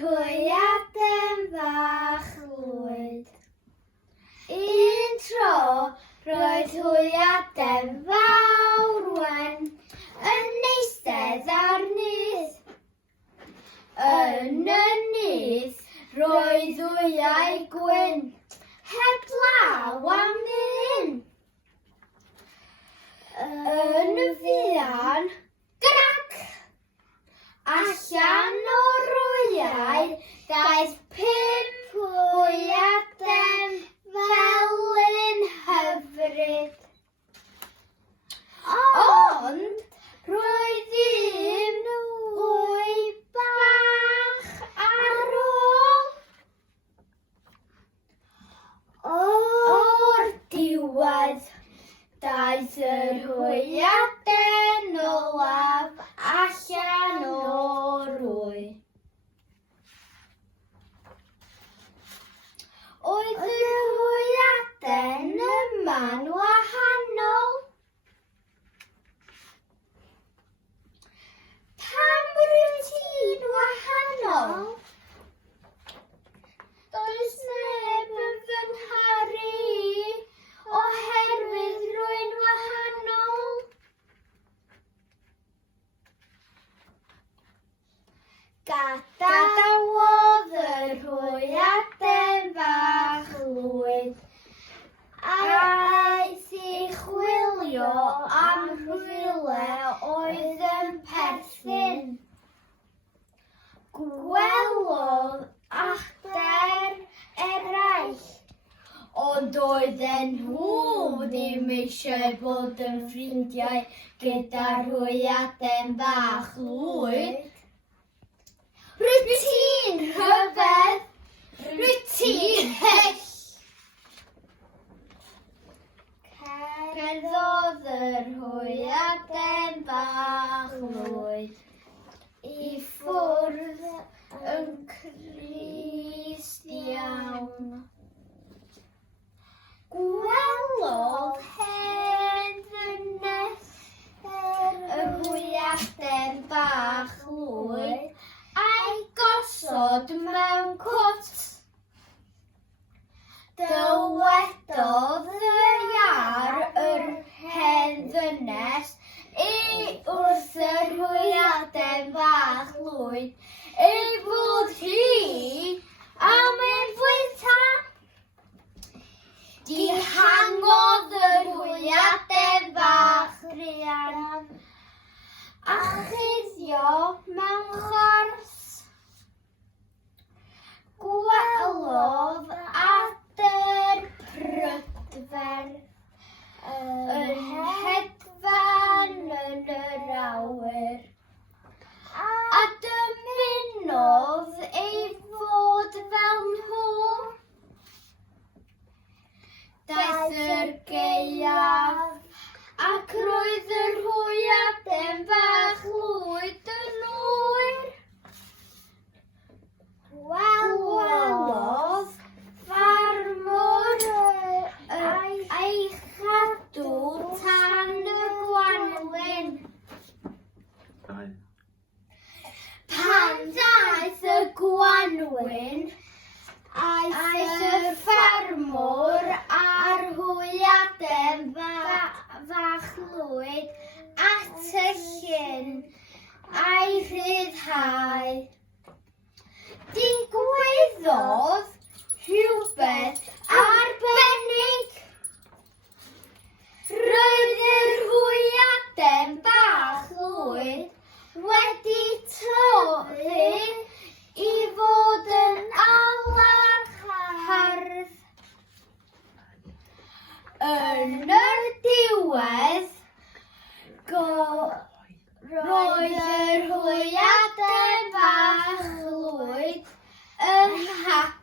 Hwyaden fach Lwyd. Un tro roedd Hwyaden fawr wen yn eistedd ar nyth. Yn y nyth roedd wyau gwyn heb law am un. Yn y fuan, grac! Allan o'r wyau daeth 5 Hwyaden felyn hyfryd. Ond roedd un wy bach ar ôl. O'r diwedd, daeth yr Hwyaden olaf allan o'r wy. Oedd y Hwyaden yma'n wahanol. Pam rwyt ti'n wahanol? Does neb yn fy ngharu oherwydd rwy'n wahanol. Gadawodd yr Hwyaden fach Lwyd aeth I chwilio am rhywle oedd yn perthyn. Gwelodd adar eraill, ond oedden nhw ddim eisiau bod yn ffrindiau gyda'r Hwyaden fach Lwyd. Rwyt ti'n rhyfedd, rwyt ti'n hyll. Cerddodd yr Hwyaden fach Lwyd I ffwrdd yn crist iawn. Gwelodd hen ddynes y Hwyaden bach Lwyd a'i gosod mewn cwt. Dywedodd y iar yr hen ddynes wrth yr Hwyaden fach Lwyd ei fod hi am ein fwyta. Dihangodd yr Hwyaden fach rian a chuddio mewn chors. Gwelodd adar prydfer yn hedfan yn yr awyr a dymunodd ei fod fel nhw. Daeth yr gaeaf ac roedd yr Hwyaden fach Lwyd yn wyr. Gwelodd ffarmwr ei chadw tan y Gwanwyn. Pan daeth y Gwanwyn, aeth y ffarmwr a'r Hwyaden fach Lwyd at y llyn a'i rhyddhau. Digwyddodd rhywbeth arbennig. Roedd yr Hwyaden bach Lwyd wedi tyfu I fod yn alarhardd. Yn yr diwedd, roedd yr Hwyaden fach Lwyd yn hapus.